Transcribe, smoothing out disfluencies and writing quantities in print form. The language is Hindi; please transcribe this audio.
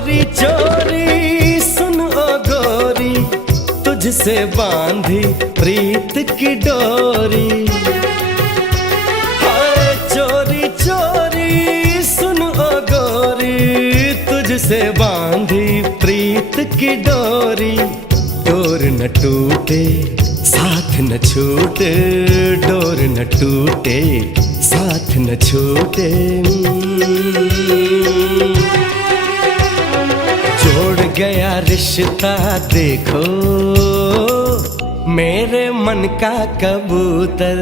चोरी चोरी सुन ओ गोरी, तुझसे बांधी प्रीत की डोरी। हाय चोरी चोरी सुन ओ गोरी, तुझसे बांधी प्रीत की डोरी। डोर न टूटे साथ न छूटे, डोर न टूटे साथ न छूटे। जोड़ गया रिश्ता देखो मेरे मन का कबूतर।